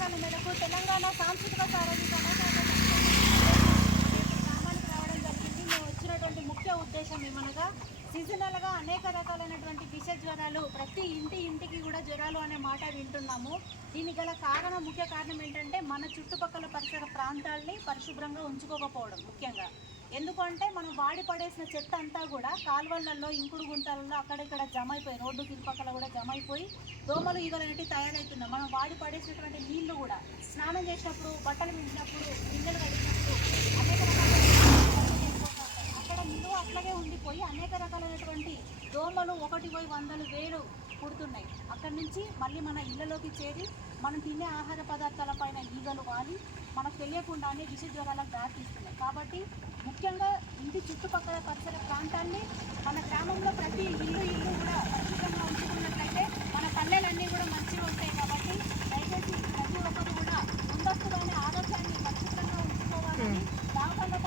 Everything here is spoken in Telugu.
ఆదేశాల మేరకు తెలంగాణ సాంస్కృతిక సారథి కళాశాల గ్రామానికి రావడం జరిగింది. మేము వచ్చినటువంటి ముఖ్య ఉద్దేశం ఏమనగా సీజనల్గా అనేక రకాలైనటువంటి విష జ్వరాలు ప్రతి ఇంటికి కూడా జ్వరాలు అనే మాట వింటున్నాము. దీనికి గల ముఖ్య కారణం ఏంటంటే మన చుట్టుపక్కల పరిసర ప్రాంతాలని పరిశుభ్రంగా ఉంచుకోకపోవడం. ముఖ్యంగా ఎందుకంటే మనం వాడి పడేసిన చెత్త అంతా కూడా కాలువలలో, ఇంకుడు గుంతలలో అక్కడిక్కడ జమ అయిపోయి, రోడ్డు చుట్టుపక్కల కూడా జమ అయిపోయి దోమలు, ఈగలు అనేవి తయారవుతున్నాయి. మనం వాడి పడేసినటువంటి నీళ్లు కూడా స్నానం చేసినప్పుడు, బట్టలు వించినప్పుడు, గిన్నెలు కడిగినప్పుడు అనేక అక్కడ నిలువ అట్లాగే ఉండిపోయి అనేక రకాలైనటువంటి దోమలు 1 పోయి 100 వేలు పుడుతున్నాయి. అక్కడి నుంచి మళ్ళీ మన ఇళ్లలోకి చేరి మనం తినే ఆహార పదార్థాలపైన ఈగలు వాలి మనకు తెలియకుండానే విష జ్వరాలకు దారితీస్తున్నాయి. కాబట్టి ముఖ్యంగా ఇంటి చుట్టుపక్కల పరిసర ప్రాంతాన్ని మన గ్రామంలో ప్రతి ఇల్లు కూడా పరిశుభ్రంగా ఉంచుకున్నట్లయితే మన పల్లెలన్నీ కూడా మంచిగా ఉంటాయి. కాబట్టి దయచేసి ప్రతి ఒక్కరు కూడా ముందస్తుగానే ఆరోగ్యాన్ని పరిశుభ్రంగా ఉంచుకోవాలని దావకాల్లో